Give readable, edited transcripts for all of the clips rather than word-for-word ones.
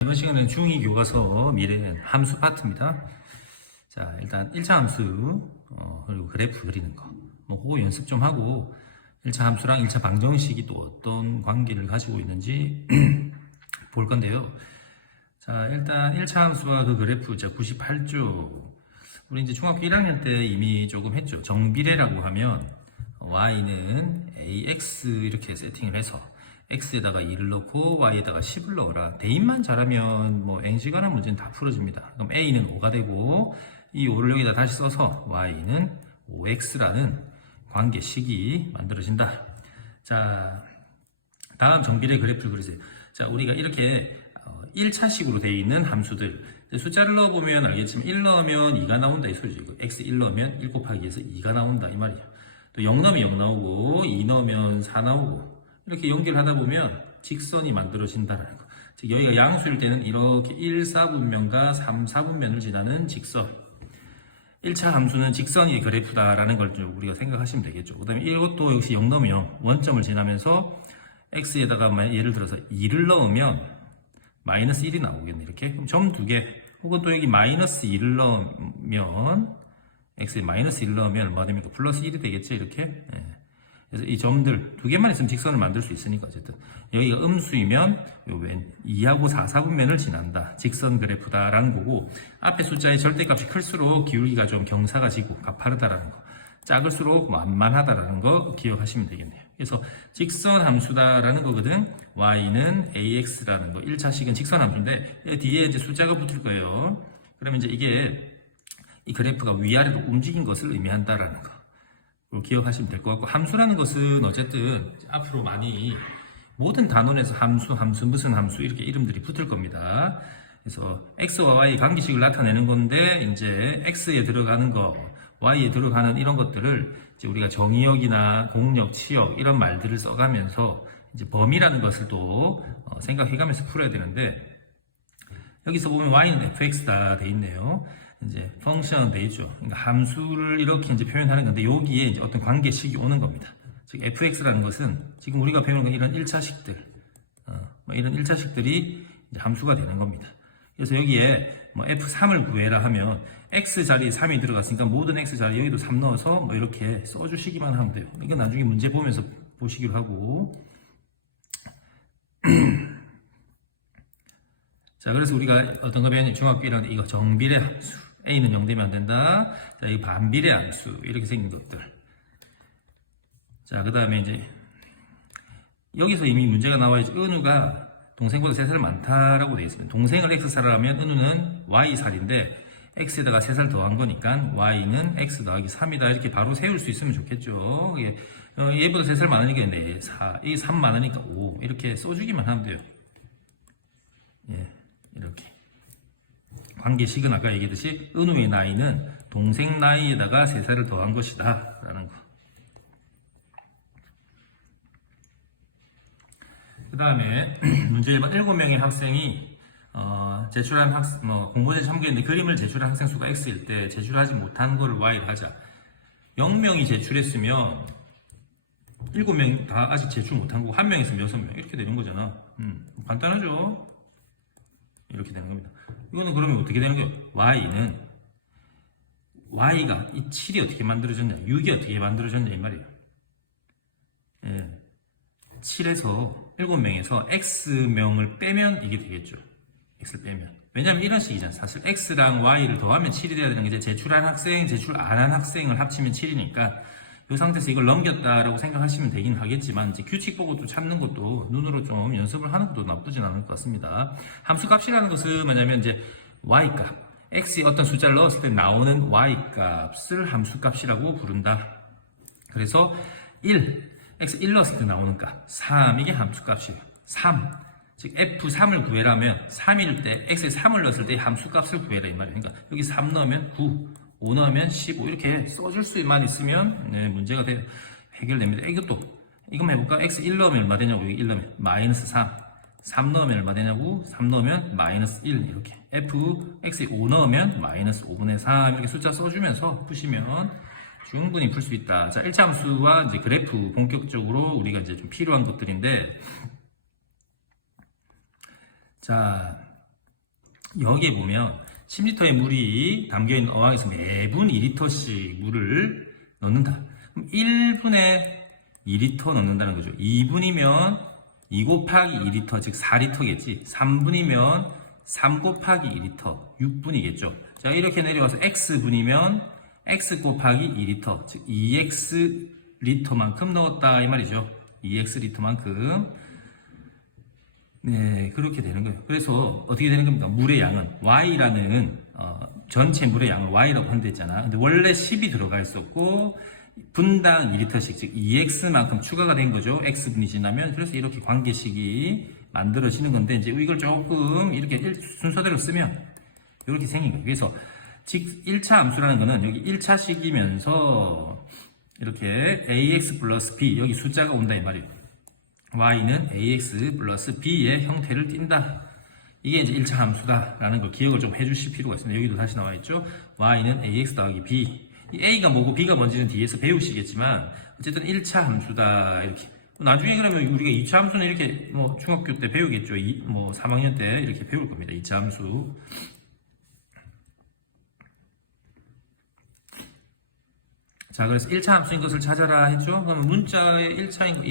이번 시간에는 중2 교과서 미래 함수 파트입니다. 자, 일단 1차 함수, 그리고 그래프 그리는 거. 그거 연습 좀 하고, 1차 함수랑 1차 방정식이 또 어떤 관계를 가지고 있는지 볼 건데요. 자, 일단 1차 함수와 그 그래프, 자, 98조. 우리 이제 중학교 1학년 때 이미 조금 했죠. 정비례라고 하면, y는 ax 이렇게 세팅을 해서, x에다가 2를 넣고 y에다가 10을 넣어라. 대입만 잘하면 뭐 N시간한 문제는 다 풀어집니다. 그럼 a는 5가 되고 이 5를 여기다 다시 써서 y는 5x라는 관계식이 만들어진다. 자, 다음 정비례 그래프를 그리세요. 자, 우리가 이렇게 1차식으로 되어 있는 함수들 숫자를 넣어보면 알겠지만 1 넣으면 2가 나온다 이 소리죠. x 1 넣으면 1 곱하기 2에서 2가 나온다 이 말이죠. 또 0 넣으면 0 나오고 2 넣으면 4 나오고 이렇게 연결하다 보면 직선이 만들어진다는 거. 즉 여기가 양수일 때는 이렇게 1, 4분면과 3, 4분면을 지나는 직선. 1차 함수는 직선이 그래프다라는 걸 좀 우리가 생각하시면 되겠죠. 그 다음에 이것도 역시 0 넣으면 0, 원점을 지나면서 x에다가 예를 들어서 2를 넣으면 마이너스 1이 나오겠네. 이렇게. 그럼 점 2개, 혹은 또 여기 마이너스 2를 넣으면 x에 마이너스 1을 넣으면 얼마 됩니까? 플러스 1이 되겠죠. 이렇게. 예. 그래서 이 점들 두 개만 있으면 직선을 만들 수 있으니까 어쨌든 여기가 음수이면 왼 2하고 4, 4분면을 지난다. 직선 그래프다라는 거고 앞에 숫자의 절대값이 클수록 기울기가 좀 경사가 지고 가파르다라는 거. 작을수록 완만하다라는 거 기억하시면 되겠네요. 그래서 직선 함수다라는 거거든. y는 ax라는 거. 1차식은 직선 함수인데 뒤에 이제 숫자가 붙을 거예요. 그러면 이제 이게 이 그래프가 위아래로 움직인 것을 의미한다라는 거. 기억하시면 될 것 같고, 함수라는 것은 어쨌든 앞으로 많이 모든 단원에서 함수, 무슨 함수 이렇게 이름들이 붙을 겁니다. 그래서 x와 y의 관계식을 나타내는 건데 이제 x에 들어가는 거, y에 들어가는 이런 것들을 이제 우리가 정의역이나 공역, 치역 이런 말들을 써가면서 이제 범위라는 것을 또 생각해가면서 풀어야 되는데 여기서 보면 y는 fx다 돼 있네요. 이제 펑션 돼 있죠. 그러니까 함수를 이렇게 이제 표현하는 건데 여기에 이제 어떤 관계식이 오는 겁니다. 즉 fx라는 것은 지금 우리가 배우는 이런 1차식들, 이런 1차식들이 이제 함수가 되는 겁니다. 그래서 여기에 뭐 f3을 구해라 하면 x 자리에 3이 들어갔으니까 모든 x 자리에 여기도 3 넣어서 뭐 이렇게 써주시기만 하면 돼요. 이건 나중에 문제 보면서 보시기로 하고. 자, 그래서 우리가 어떤 거 배웠냐? 중학교 1학년 이거 정비례 함수. a는 0 되면 안 된다. 자, 이 반비례 함수. 이렇게 생긴 것들. 자, 그 다음에 이제 여기서 이미 문제가 나와 있죠. 은우가 동생보다 3살 많다라고 되어 있습니다. 동생을 x살을 하면 은우는 y살인데 x에다가 3살 더한 거니까 y는 x 더하기 3이다. 이렇게 바로 세울 수 있으면 좋겠죠. 얘보다 3살 많으니까 4, 이 3 많으니까 5. 이렇게 써주기만 하면 돼요. 예, 이렇게. 관계식은 아까 얘기했듯이 은우의 나이는 동생 나이에다가 3살을 더한 것이다 라는 거. 그 다음에 문제 1번 7명의 학생이 제출한 공모전에 참가했는데 그림을 제출한 학생 수가 x일 때 제출하지 못한 거를 y로 하자. 0명이 제출했으면 7명 다 아직 제출 못한 거고 1명 있으면 6명 이렇게 되는 거잖아. 간단하죠? 이렇게 되는 겁니다. 이거는 그러면 어떻게 되는 거예요? y가 이 7이 어떻게 만들어졌냐, 6이 어떻게 만들어졌냐 이 말이에요. 예. 7에서 7명에서 x명을 빼면 이게 되겠죠. x를 빼면. 왜냐면 이런 식이잖아. 사실 x랑 y를 더하면 7이 돼야 되는 게 이제 제출한 학생, 제출 안 한 학생을 합치면 7이니까 이 상태에서 이걸 넘겼다라고 생각하시면 되긴 하겠지만 이제 규칙 보고 또 찾는 것도 눈으로 좀 연습을 하는 것도 나쁘진 않을 것 같습니다. 함수 값이라는 것은 뭐냐면 이제 y값, x에 어떤 숫자를 넣었을 때 나오는 y값을 함수 값이라고 부른다. 그래서 1, x 1 넣었을 때 나오는 값, 3 이게 함수 값이에요. 3, 즉 f3을 구해라면 3일 때 x에 3을 넣었을 때 함수 값을 구해라 이 말이에요. 그러니까 여기 3 넣으면 9, 5 넣으면 15 이렇게 써줄 수만 있으면 문제가 해결됩니다. 이것만 해볼까? x 1 넣으면 얼마 되냐고. 여기 1 넣으면 마이너스 3, 3 넣으면 얼마 되냐고. 3 넣으면 마이너스 1 이렇게. x에 5 넣으면 마이너스 5분의 3 이렇게 숫자 써주면서 푸시면 충분히 풀 수 있다. 자, 1차 함수와 이제 그래프 본격적으로 우리가 이제 좀 필요한 것들인데, 자, 여기에 보면 10리터의 물이 담겨있는 어항에서 매분 2리터씩 물을 넣는다. 그럼 1분에 2리터 넣는다는 거죠. 2분이면 2 곱하기 2리터, 즉 4리터겠지. 3분이면 3 곱하기 2리터, 6분이겠죠. 자, 이렇게 내려와서 x분이면 x 곱하기 2리터, 즉 2x 리터만큼 넣었다 이 말이죠. 2x 리터만큼. 네, 그렇게 되는 거예요. 그래서 어떻게 되는 겁니까? 물의 양은 y라는 전체 물의 양을 y라고 한다 했잖아. 근데 원래 10이 들어가 있었고 분당 2리터씩, 즉 2x만큼 추가가 된 거죠. x분이 지나면. 그래서 이렇게 관계식이 만들어지는 건데, 이제 이걸 조금 이렇게 순서대로 쓰면 이렇게 생긴 거예요. 그래서 1차 함수라는 거는 여기 1차식이면서 이렇게 ax 플러스 b, 여기 숫자가 온다 이 말이에요. y는 ax 플러스 b의 형태를 띈다. 이게 이제 1차 함수다라는 걸 기억을 좀 해주실 필요가 있습니다. 여기도 다시 나와 있죠. y는 ax 더하기 b. 이 a가 뭐고 b가 뭔지는 뒤에서 배우시겠지만 어쨌든 1차 함수다 이렇게. 나중에 그러면 우리가 2차 함수는 이렇게 뭐 중학교 때 배우겠죠. 뭐 3학년 때 이렇게 배울 겁니다. 2차 함수. 자, 그래서 1차 함수인 것을 찾아라 했죠. 그럼 문자의 1차인 거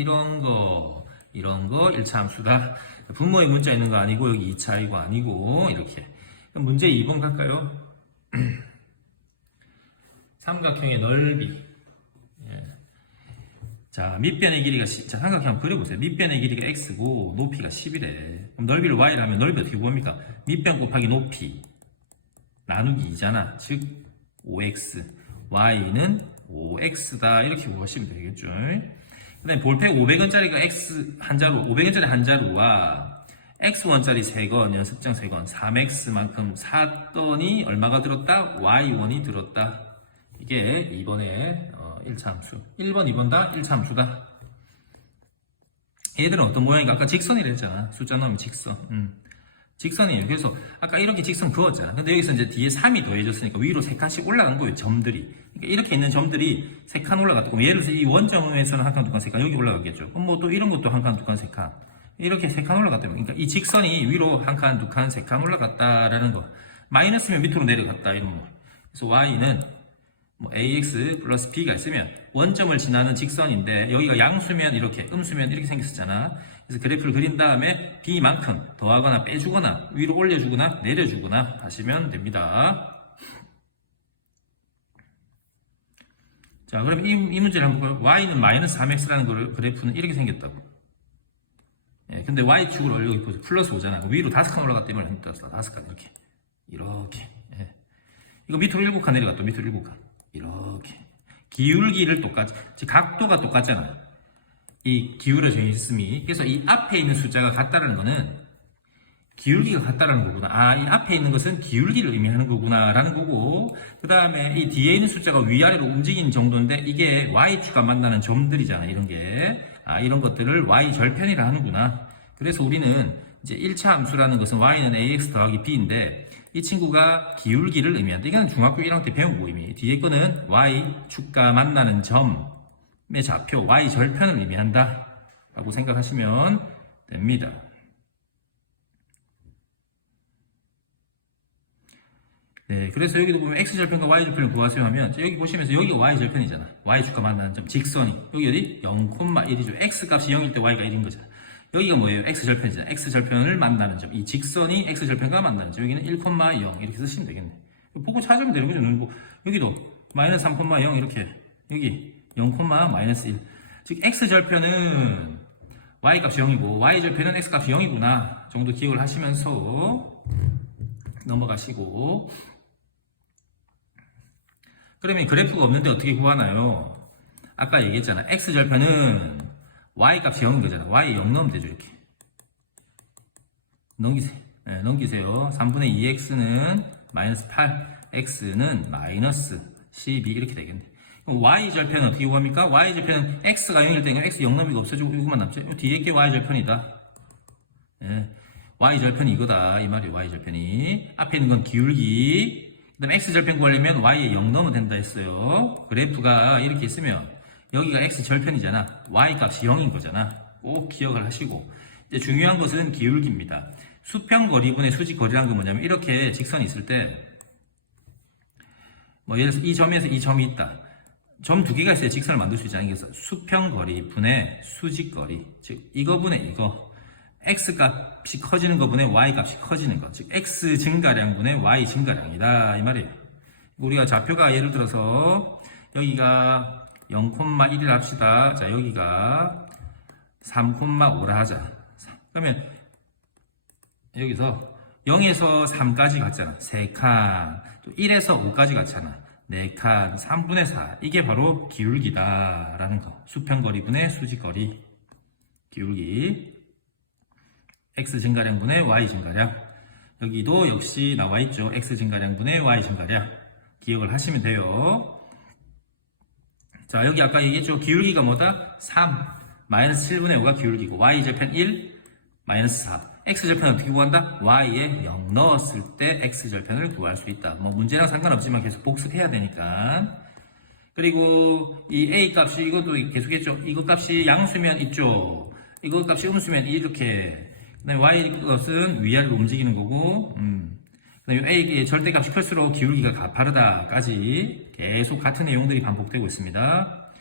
이런 거 1차 함수다. 분모의 문자 있는 거 아니고 여기 2차이고 아니고 이렇게. 그럼 문제 2번 갈까요? 삼각형의 넓이. 예. 자, 밑변의 길이가 자, 삼각형 한번 그려보세요. 밑변의 길이가 x고 높이가 10이래. 그럼 넓이를 y라 하면 넓이 어떻게 구합니까? 밑변 곱하기 높이 나누기 2잖아. 즉 5x. y는 5x다. 이렇게 구하시면 되겠죠. 그 다음에 볼펜 500원짜리가 x 한자루, 500원짜리 한자루와 x원짜리 3건, 연습장 3건, 3x만큼 샀더니 얼마가 들었다? y원이 들었다. 이게 2번의 1차 함수. 1번, 2번 다 1차 함수다. 얘들은 어떤 모양인가? 아까 직선이라 했잖아. 숫자 넣으면 직선. 직선이에요. 그래서 아까 이렇게 직선 그었잖아. 근데 여기서 이제 뒤에 3이 더해졌으니까 위로 3칸씩 올라간 거예요. 점들이. 그러니까 이렇게 있는 점들이 3칸 올라갔다. 그럼 예를 들어서 이 원점에서는 한 칸, 두 칸, 세 칸 여기 올라가겠죠. 그럼 뭐 또 이런 것도 한 칸, 두 칸, 세 칸. 이렇게 3칸 올라갔다. 그러니까 이 직선이 위로 한 칸, 두 칸, 세 칸 올라갔다라는 거. 마이너스면 밑으로 내려갔다. 이런 거. 그래서 y는 뭐 ax 플러스 b가 있으면 원점을 지나는 직선인데 여기가 양수면 이렇게, 음수면 이렇게 생겼었잖아. 그래서 그래프를 그린 다음에 b만큼 더하거나 빼주거나 위로 올려주거나 내려주거나 하시면 됩니다. 자, 그럼 이 문제를 한번 볼까요? y는 마이너스 3x라는 그래프는 이렇게 생겼다고. 예, 근데 y축을 여기 보세요. 플러스 5잖아. 위로 5칸 올라갔다 이 말을 5칸 이렇게. 이렇게. 예. 이거 밑으로 7칸 내려갔다. 밑으로 7칸. 이렇게. 기울기를 똑같이, 즉 각도가 똑같잖아. 이 기울어져 있음이. 그래서 이 앞에 있는 숫자가 같다라는 거는 기울기가 같다라는 거구나. 아, 이 앞에 있는 것은 기울기를 의미하는 거구나라는 거고, 그 다음에 이 뒤에 있는 숫자가 위아래로 움직이는 정도인데 이게 y축과 만나는 점들이잖아. 이런 게. 아, 이런 것들을 y 절편이라 하는구나. 그래서 우리는 이제 1차 함수라는 것은 y는 ax 더하기 b인데 이 친구가 기울기를 의미한다. 이건 중학교 1학년 때 배운 거 이미. 뒤에 거는 y축과 만나는 점의 좌표, y 절편을 의미한다 라고 생각하시면 됩니다. 네, 그래서 여기도 보면 x절편과 y절편을 구하세요 하면 여기 보시면서 여기가 y절편이잖아. y축과 만나는 점, 직선이. 여기 어디? 0,1이죠. x값이 0일 때 y가 1인 거잖아. 여기가 뭐예요? x절편이잖아. x절편을 만나는 점. 이 직선이 x절편과 만나는 점. 여기는 1,0 이렇게 쓰시면 되겠네. 보고 찾으면 되는 거죠. 뭐 여기도 마이너스 3,0 이렇게. 여기 0,-1. 즉 x절편은 y값이 0이고 y절편은 x값이 0이구나 정도 기억을 하시면서 넘어가시고, 그러면 그래프가 없는데 어떻게 구하나요? 아까 얘기했잖아. x절편은 y값이 0인 거잖아. y 0 넣으면 되죠. 이렇게 넘기세요. 네, 넘기세요. 3분의 2x는 마이너스 8, x는 마이너스 12 이렇게 되겠네. 그럼 y절편은 어떻게 구합니까? y절편은 x가 0일 때는 x 0 넣으면 없어지고 이것만 남죠. 뒤에 게 y절편이다. 네. y절편이 이거다 이 말이에요. y절편이 앞에 있는 건 기울기, 그 다음에 x절편 구하려면 y에 0 넣으면 된다 했어요. 그래프가 이렇게 있으면 여기가 x절편이잖아. y값이 0인 거잖아. 꼭 기억을 하시고, 이제 중요한 것은 기울기입니다. 수평거리분의 수직거리라는 건 뭐냐면 이렇게 직선이 있을 때 뭐 예를 들어서 이 점에서 이 점이 있다. 점 두 개가 있어야 직선을 만들 수 있잖아요. 그래서 수평거리 분의 수직거리, 즉 이거 분의 이거, x 값이 커지는 거 분의 y 값이 커지는 거, 즉 x 증가량 분의 y 증가량이다 이 말이에요. 우리가 좌표가 예를 들어서 여기가 0,1을 합시다. 자, 여기가 3,5라 하자. 그러면 여기서 0에서 3까지 갔잖아. 3칸. 또 1에서 5까지 갔잖아. 4칸. 3분의 4. 이게 바로 기울기다라는 거. 수평거리 분의 수직거리. 기울기. x 증가량 분의 y 증가량. 여기도 역시 나와 있죠. x 증가량 분의 y 증가량. 기억을 하시면 돼요. 자, 여기 아까 얘기했죠. 기울기가 뭐다? 3. 마이너스 7분의 5가 기울기고, y절편 1, 마이너스 4. x절편 어떻게 구한다? y에 0 넣었을 때 x절편을 구할 수 있다. 뭐 문제랑 상관없지만 계속 복습해야 되니까. 그리고 이 a 값이 이것도 계속했죠. 이거 값이 양수면 있죠. 이거 값이 음수면 이렇게. 그다음에 y 값은 위아래로 움직이는 거고. 그다음에 a의 절대값이 클수록 기울기가 가파르다까지 계속 같은 내용들이 반복되고 있습니다.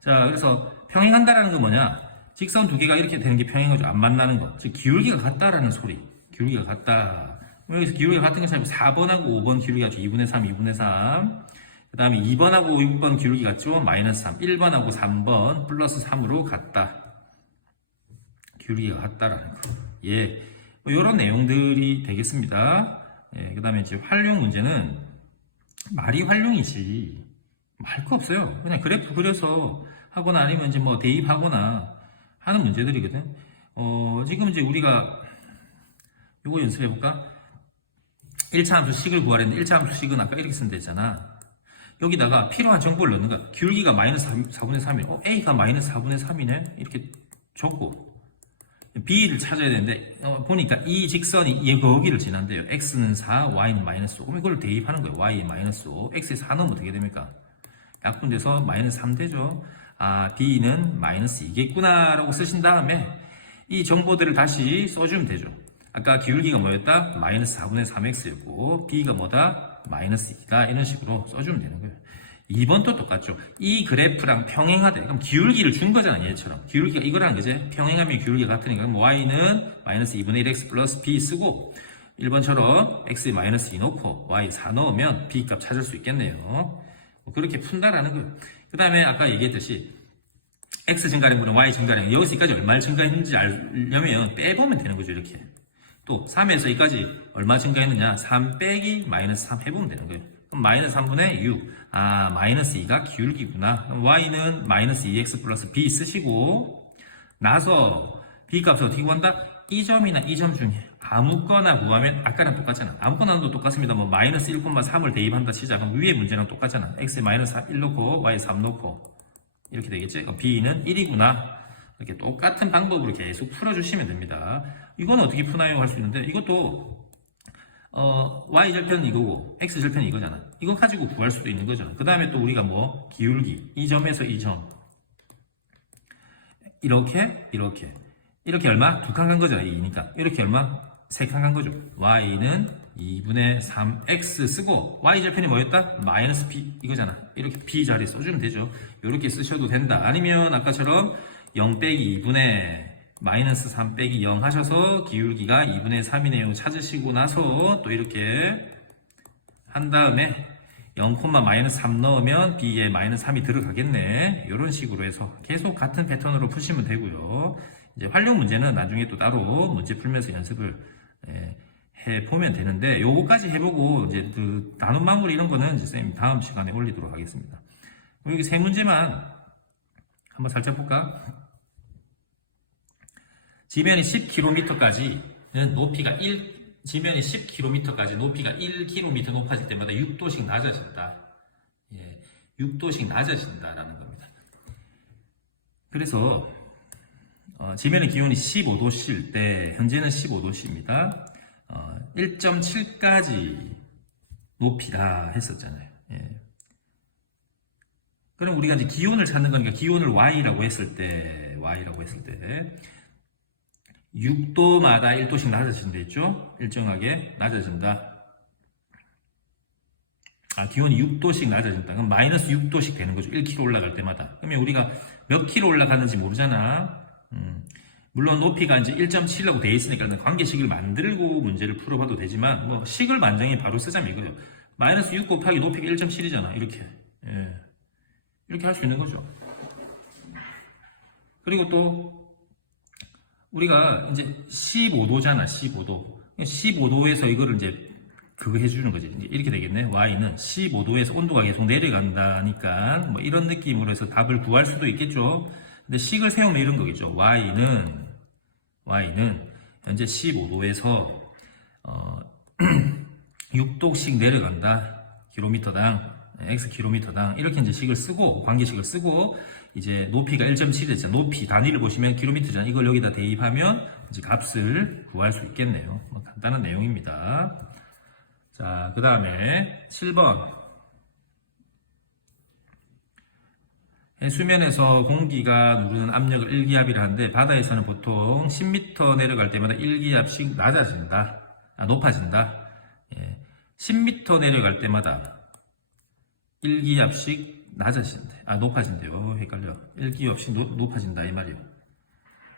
자, 그래서 평행한다라는 건 뭐냐? 직선 두 개가 이렇게 되는 게 평행하죠. 안 만나는 거. 즉 기울기가 같다라는 소리. 기울기가 같다. 여기서 기울기가 같은 것이 아니고 4번하고 5번 기울기가 같죠. 2분의 3, 2분의 3. 그 다음에 2번하고 6번 기울기 같죠. 마이너스 3. 1번하고 3번 플러스 3으로 같다. 기울기가 같다라는 거. 예. 뭐 이런 내용들이 되겠습니다. 예. 그 다음에 이제 활용 문제는 말이 활용이지. 할 거 없어요. 그냥 그래프 그려서 하거나 아니면 이제 뭐 대입하거나 하는 문제들이거든. 지금 이제 우리가 이거 연습해볼까? 1차 함수 식을 구하랬는데 1차 함수 식은 아까 이렇게 쓰면 되잖아. 여기다가 필요한 정보를 넣는 거야. 기울기가 마이너스 4분의 3이네. A가 마이너스 4분의 3이네. 이렇게 적고 B를 찾아야 되는데 보니까 이 직선이 거기를 지난대요. X는 4, Y는 마이너스 5. 그럼 이걸 대입하는 거예요. Y에 마이너스 5. X에 4 넣으면 어떻게 됩니까? 약분돼서 마이너스 3 되죠. 아, B는 마이너스 2겠구나 라고 쓰신 다음에 이 정보들을 다시 써주면 되죠. 아까 기울기가 뭐였다? 마이너스 4분의 3x였고 B가 뭐다? 마이너스 2가 이런 식으로 써주면 되는 거예요. 2번도 똑같죠. 이 그래프랑 평행하대. 그럼 기울기를 준 거잖아, 얘처럼. 기울기가 이거랑 그제 평행하면 기울기가 같으니까 그럼 y는 마이너스 2분의 1x 플러스 b 쓰고 1번처럼 x에 마이너스 2 넣고 y 4 넣으면 b 값 찾을 수 있겠네요. 그렇게 푼다라는 거예요. 그 다음에 아까 얘기했듯이 x 증가량분의 y 증가량 여기서 여기까지 얼마를 증가했는지 알려면 빼보면 되는 거죠. 이렇게 또 3에서 여기까지 얼마 증가했느냐 3 빼기 마이너스 3 해보면 되는 거예요. 그럼 마이너스 3분의 6 아 마이너스 2가 기울기구나. 그럼 y는 마이너스 2x 플러스 b 쓰시고 나서 b 값을 어떻게 구한다? 이 점이나 이 점 중에 아무거나 구하면 아까랑 똑같잖아. 아무거나도 똑같습니다. 뭐 마이너스 1,3을 대입한다 치자. 그럼 위에 문제랑 똑같잖아. x에 마이너스 1 넣고 y에 3 넣고 이렇게 되겠지? 그럼 b는 1이구나. 이렇게 똑같은 방법으로 계속 풀어주시면 됩니다. 이건 어떻게 푸나요? 할 수 있는데 이것도 y절편 이거고 x절편 이거잖아. 이거 가지고 구할 수도 있는 거죠. 그 다음에 또 우리가 뭐 기울기 이 점에서 이 점 이렇게 얼마? 2칸 간 거죠. 2니까 이렇게 얼마? 3칸 간 거죠. y는 2분의 3x 쓰고 y절편이 뭐였다? 마이너스 b 이거잖아. 이렇게 b 자리에 써주면 되죠. 이렇게 쓰셔도 된다. 아니면 아까처럼 0 빼기 2분의 마이너스 3 빼기 0 하셔서 기울기가 2분의 3이네요 찾으시고 나서 또 이렇게 한 다음에 0, 마이너스 3 넣으면 b에 마이너스 3이 들어가겠네. 이런 식으로 해서 계속 같은 패턴으로 푸시면 되고요. 이제 활용 문제는 나중에 또 따로 문제 풀면서 연습을 해보면 되는데 요거까지 해보고 이제 그 단원 마무리 이런 거는 이제 쌤이 다음 시간에 올리도록 하겠습니다. 여기 세 문제만 한번 살짝 볼까? 지면이 10km까지는 높이가 지면이 10km까지 높이가 1km 높아질 때마다 6도씩 낮아진다. 예, 6도씩 낮아진다라는 겁니다. 그래서 지면의 기온이 15도씨일 때 현재는 15도씨입니다. 1.7까지 높이다 했었잖아요. 예. 그럼 우리가 이제 기온을 찾는 거니까 기온을 y라고 했을 때 6도마다 1도씩 낮아진다 했죠? 일정하게 낮아진다. 기온이 6도씩 낮아진다. 그럼 마이너스 6도씩 되는 거죠. 1km 올라갈 때마다. 그러면 우리가 몇 킬로 올라가는지 모르잖아. 물론 높이가 이제 1.7이라고 되어 있으니까 일단 관계식을 만들고 문제를 풀어봐도 되지만, 뭐, 식을 만정히 바로 쓰자면 이거예요. 마이너스 6 곱하기 높이가 1.7이잖아. 이렇게. 예. 이렇게 할 수 있는 거죠. 그리고 또, 우리가 이제 15도잖아. 15도. 15도에서 이거를 이제 그거 해주는 거지. 이렇게 되겠네. Y는 15도에서 온도가 계속 내려간다니까, 뭐 이런 느낌으로 해서 답을 구할 수도 있겠죠. 근데 식을 세우면 이런 거겠죠. Y는 현재 15도에서 6도씩 내려간다. 킬로미터당, x 킬로미터당. 이렇게 이제 식을 쓰고, 관계식을 쓰고, 이제 높이가 1.7이 됐잖아. 높이 단위를 보시면 킬로미터잖아. 이걸 여기다 대입하면 이제 값을 구할 수 있겠네요. 뭐 간단한 내용입니다. 자, 그 다음에 7번. 수면에서 공기가 누르는 압력을 1기압이라 하는데, 바다에서는 보통 10m 내려갈 때마다 1기압씩 높아진다. 예. 10m 내려갈 때마다 1기압씩 높아진대요. 헷갈려. 1기압씩 높아진다, 이 말이에요.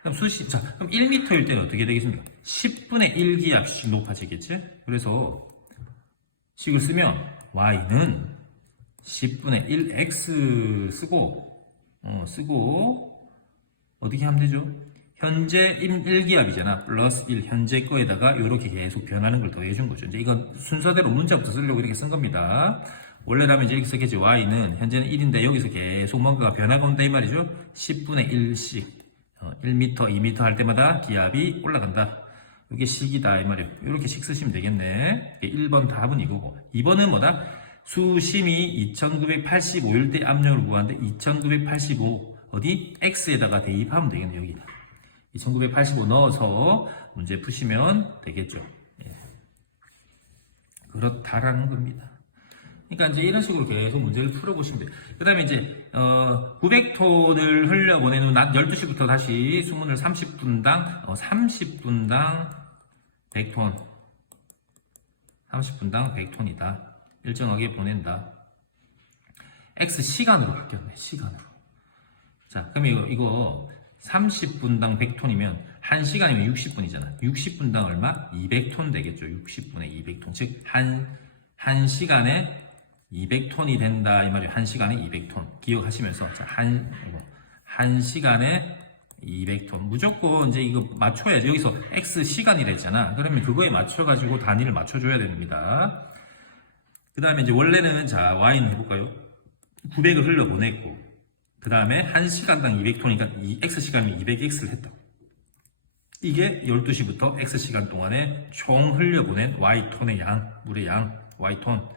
그럼 그럼 1m일 때는 어떻게 되겠습니까? 10분의 1기압씩 높아지겠지? 그래서 식을 쓰면 y는 10분의 1x 쓰고 어떻게 하면 되죠? 현재 1기압이잖아. 플러스 1 현재 거에다가 이렇게 계속 변하는 걸 더해준 거죠. 이제 이건 순서대로 문자부터 쓰려고 이렇게 쓴 겁니다. 원래라면 이제 이렇게 쓰겠지. y는 현재는 1인데 여기서 계속 뭔가가 변화가 온다 이 말이죠. 10분의 1씩 1m, 2m 할 때마다 기압이 올라간다. 이게 식이다 이 말이에요. 이렇게 식 쓰시면 되겠네. 1번 답은 이거고, 2번은 뭐다? 수심이 2985일 때 압력을 구하는데 2985 어디? x에다가 대입하면 되겠네. 여기다 2985 넣어서 문제 푸시면 되겠죠. 예. 그렇다라는 겁니다. 그러니까 이제 이런 식으로 계속 문제를 풀어보시면 돼요. 그 다음에 이제 900톤을 흘려보내는 낮 12시부터 다시 수문을 30분당 100톤 30분당 100톤이다. 일정하게 보낸다. X 시간으로 바뀌었네. 시간으로. 자, 그럼 이거 30분당 100톤이면 1시간이면 60분이잖아. 60분당 얼마? 200톤 되겠죠. 60분에 200톤. 즉, 한 시간에 200톤이 된다. 이 말이에요. 1시간에 200톤. 기억하시면서. 자, 한 시간에 200톤. 무조건 이제 이거 맞춰야지. 여기서 X 시간이라 했잖아. 그러면 그거에 맞춰가지고 단위를 맞춰줘야 됩니다. 그 다음에 이제 원래는 자, Y는 해볼까요? 900을 흘려보냈고, 그 다음에 1시간당 200톤이니까 이 X시간이면 200X를 했다. 이게 12시부터 X시간 동안에 총 흘려보낸 Y톤의 양, 물의 양, Y톤.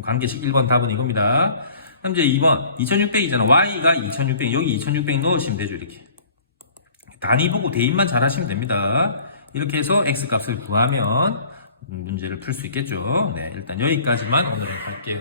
관계식 1번 답은 이겁니다. 그럼 이제 2번, 2600이잖아. Y가 2600, 여기 2600 넣으시면 되죠, 이렇게. 단위 보고 대입만 잘 하시면 됩니다. 이렇게 해서 X 값을 구하면 문제를 풀 수 있겠죠. 네, 일단 여기까지만 오늘은 할게요.